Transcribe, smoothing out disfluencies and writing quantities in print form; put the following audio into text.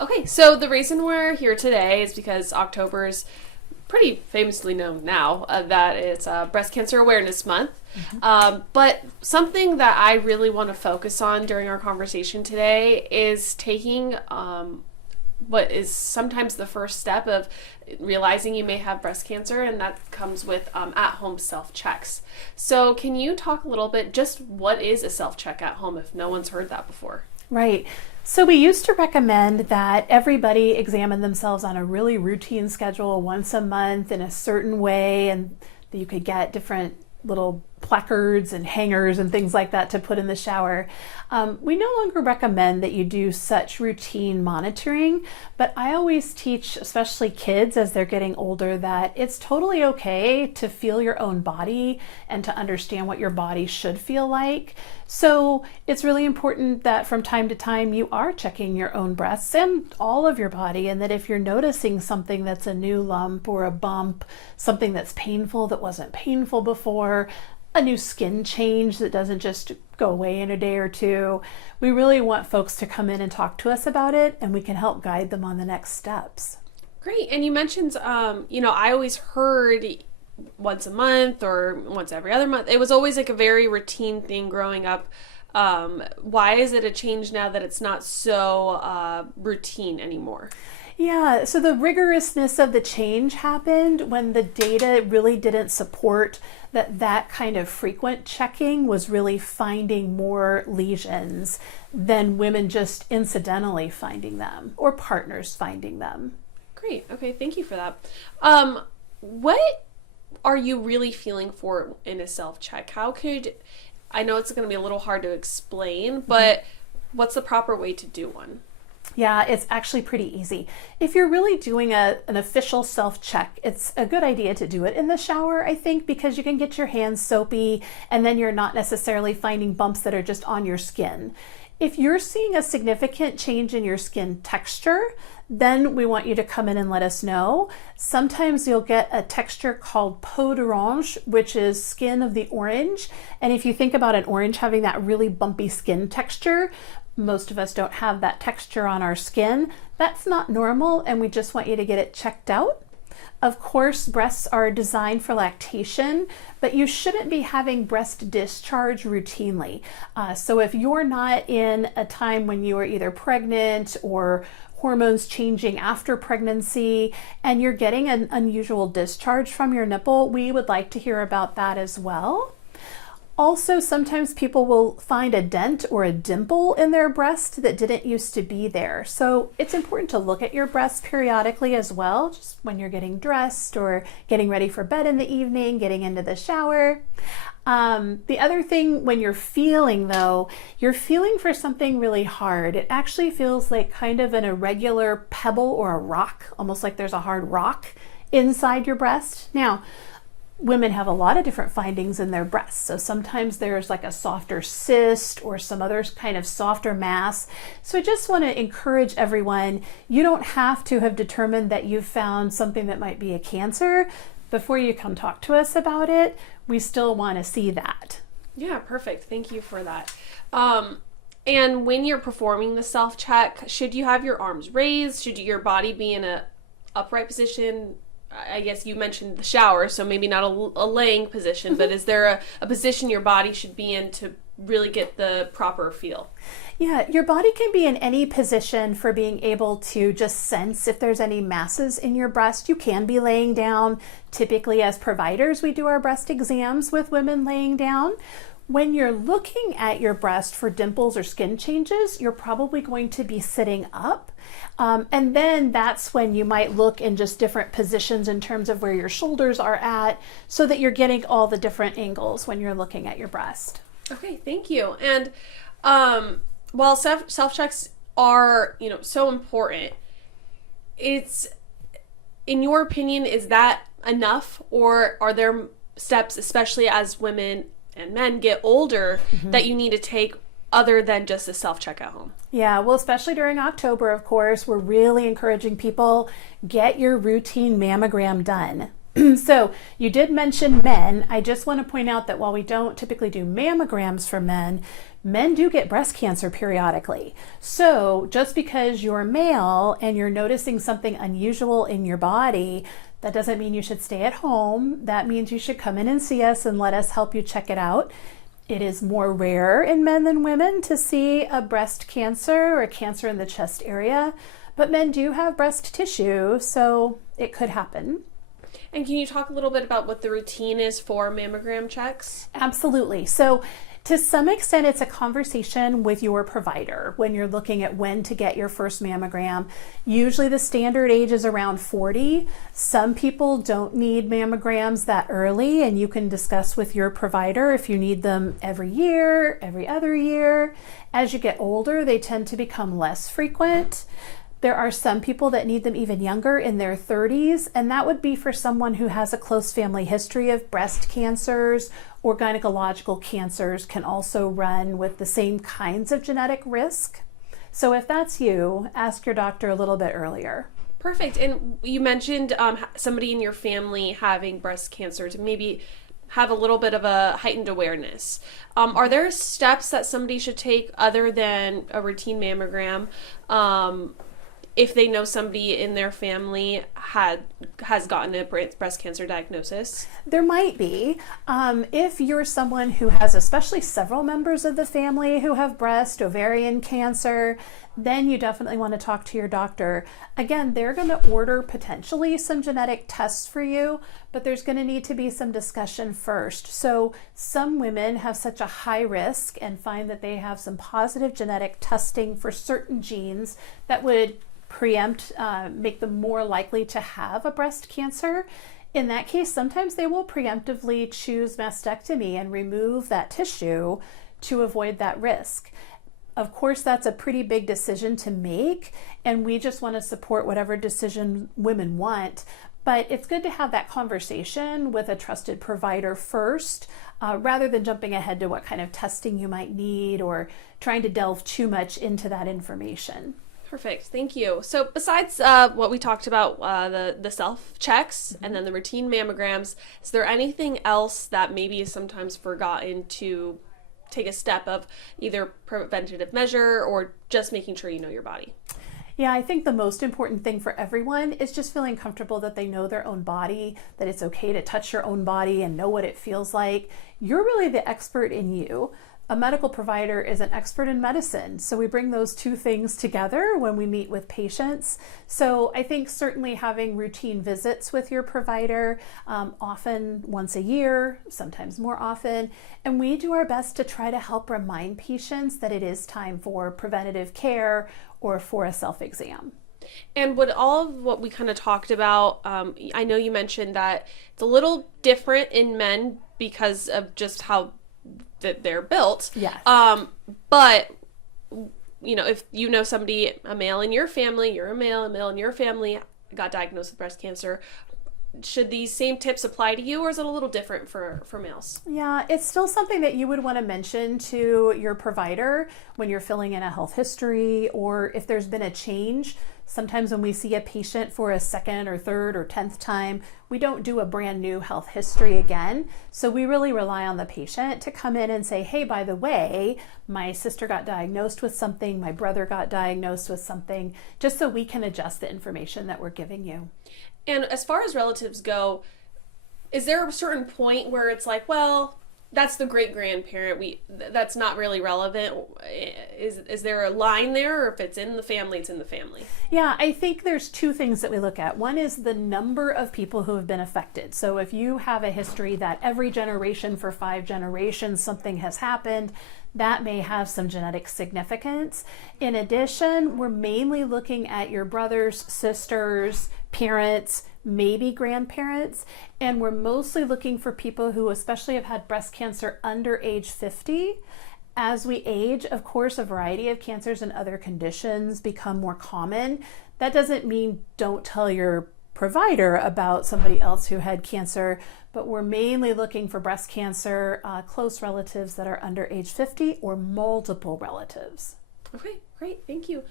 Okay, so the reason we're here today is because October is pretty famously known now that it's Breast Cancer Awareness Month. But something that I really want to focus on during our conversation today is taking what is sometimes the first step of realizing you may have breast cancer, and that comes with at-home self-checks. So can you talk a little bit just what is a self-check at home if no one's heard that before? Right. So we used to recommend that everybody examine themselves on a really routine schedule once a month in a certain way, and that you could get different little placards and hangers and things like that to put in the shower. We no longer recommend that you do such routine monitoring, but I always teach, especially kids as they're getting older, that it's totally okay to feel your own body and to understand what your body should feel like. So it's really important that from time to time you are checking your own breasts and all of your body, and that if you're noticing something that's a new lump or a bump, something that's painful that wasn't painful before, a new skin change that doesn't just go away in a day or two, we really want folks to come in and talk to us about it, and we can help guide them on the next steps. Great. And you mentioned, I always heard once a month or once every other month. It was always like a very routine thing growing up. Why is it a change now that it's not so routine anymore? Yeah, so the rigorousness of the change happened when the data really didn't support that kind of frequent checking was really finding more lesions than women just incidentally finding them or partners finding them. Great. Okay, thank you for that. What are you really feeling for in a self-check? I know it's going to be a little hard to explain, but what's the proper way to do one? Yeah, it's actually pretty easy. If you're really doing an official self-check, it's a good idea to do it in the shower, I think, because you can get your hands soapy and then you're not necessarily finding bumps that are just on your skin. If you're seeing a significant change in your skin texture, then we want you to come in and let us know. Sometimes you'll get a texture called peau d'orange, which is skin of the orange. And if you think about an orange having that really bumpy skin texture, most of us don't have that texture on our skin. That's not normal, and we just want you to get it checked out. Of course, breasts are designed for lactation, but you shouldn't be having breast discharge routinely. So if you're not in a time when you are either pregnant or hormones changing after pregnancy and you're getting an unusual discharge from your nipple, we would like to hear about that as well. Also, sometimes people will find a dent or a dimple in their breast that didn't used to be there. So it's important to look at your breasts periodically as well, just when you're getting dressed or getting ready for bed in the evening, getting into the shower. The other thing, when you're feeling though, you're feeling for something really hard. It actually feels like kind of an irregular pebble or a rock, almost like there's a hard rock inside your breast. Now, women have a lot of different findings in their breasts. So sometimes there's like a softer cyst or some other kind of softer mass. So I just want to encourage everyone, you don't have to have determined that you've found something that might be a cancer before you come talk to us about it. We still want to see that. Yeah, perfect. Thank you for that. And when you're performing the self-check, should you have your arms raised? Should your body be in a upright position? I guess you mentioned the shower, so maybe not a laying position, but is there a position your body should be in to really get the proper feel? Yeah, your body can be in any position for being able to just sense if there's any masses in your breast. You can be laying down. Typically, as providers, we do our breast exams with women laying down. When you're looking at your breast for dimples or skin changes, you're probably going to be sitting up. And then that's when you might look in just different positions in terms of where your shoulders are at, so that you're getting all the different angles when you're looking at your breast. Okay, thank you. And while self-checks are, so important, it's, in your opinion, is that enough, or are there steps, especially as women and men get older, that you need to take other than just a self-check at home? Yeah, well, especially during October, of course, we're really encouraging people, get your routine mammogram done. So you did mention men. I just want to point out that while we don't typically do mammograms for men, Men do get breast cancer periodically. So just because you're male and you're noticing something unusual in your body, that doesn't mean you should stay at home. That means you should come in and see us and let us help you check it out. It is more rare in men than women to see a breast cancer or a cancer in the chest area, but men do have breast tissue, so it could happen. And can you talk a little bit about what the routine is for mammogram checks? Absolutely. So to some extent, it's a conversation with your provider when you're looking at when to get your first mammogram. Usually the standard age is around 40. Some people don't need mammograms that early, and you can discuss with your provider if you need them every year, every other year. As you get older, they tend to become less frequent. There are some people that need them even younger, in their 30s, and that would be for someone who has a close family history of breast cancers, or gynecological cancers can also run with the same kinds of genetic risk. So if that's you, ask your doctor a little bit earlier. Perfect. And you mentioned somebody in your family having breast cancer to maybe have a little bit of a heightened awareness. Are there steps that somebody should take other than a routine mammogram if they know somebody in their family has gotten a breast cancer diagnosis? There might be. If you're someone who has especially several members of the family who have breast, ovarian cancer, then you definitely want to talk to your doctor. Again, they're going to order potentially some genetic tests for you, but there's going to need to be some discussion first. So some women have such a high risk and find that they have some positive genetic testing for certain genes that would preempt, make them more likely to have a breast cancer. In that case, sometimes they will preemptively choose mastectomy and remove that tissue to avoid that risk. Of course, that's a pretty big decision to make, and we just want to support whatever decision women want. But it's good to have that conversation with a trusted provider first, rather than jumping ahead to what kind of testing you might need or trying to delve too much into that information. Perfect. Thank you. So besides what we talked about, the self-checks and then the routine mammograms, is there anything else that maybe is sometimes forgotten to take a step of either preventative measure or just making sure you know your body? Yeah, I think the most important thing for everyone is just feeling comfortable that they know their own body, that it's okay to touch your own body and know what it feels like. You're really the expert in you. A medical provider is an expert in medicine, so we bring those two things together when we meet with patients. So I think certainly having routine visits with your provider, often once a year, sometimes more often, and we do our best to try to help remind patients that it is time for preventative care or for a self-exam. And would all of what we kind of talked about, I know you mentioned that it's a little different in men because of just how that they're built. Yes. But you know, if you know somebody, a male in your family, you're a male in your family got diagnosed with breast cancer, should these same tips apply to you, or is it a little different for males? Yeah, it's still something that you would want to mention to your provider when you're filling in a health history, or if there's been a change. Sometimes when we see a patient for a second or third or 10th time, we don't do a brand new health history again. So we really rely on the patient to come in and say, hey, by the way, my sister got diagnosed with something, my brother got diagnosed with something, just so we can adjust the information that we're giving you. And as far as relatives go, is there a certain point where it's like, well, that's the great-grandparent, that's not really relevant? Is there a line there, or if it's in the family, it's in the family? Yeah, I think there's two things that we look at. One is the number of people who have been affected. So if you have a history that every generation for 5 generations something has happened, that may have some genetic significance. In addition, we're mainly looking at your brothers, sisters, parents, maybe grandparents, and we're mostly looking for people who especially have had breast cancer under age 50. As we age, of course, a variety of cancers and other conditions become more common. That doesn't mean don't tell your provider about somebody else who had cancer, but we're mainly looking for breast cancer, close relatives that are under age 50 or multiple relatives. Okay, great, thank you.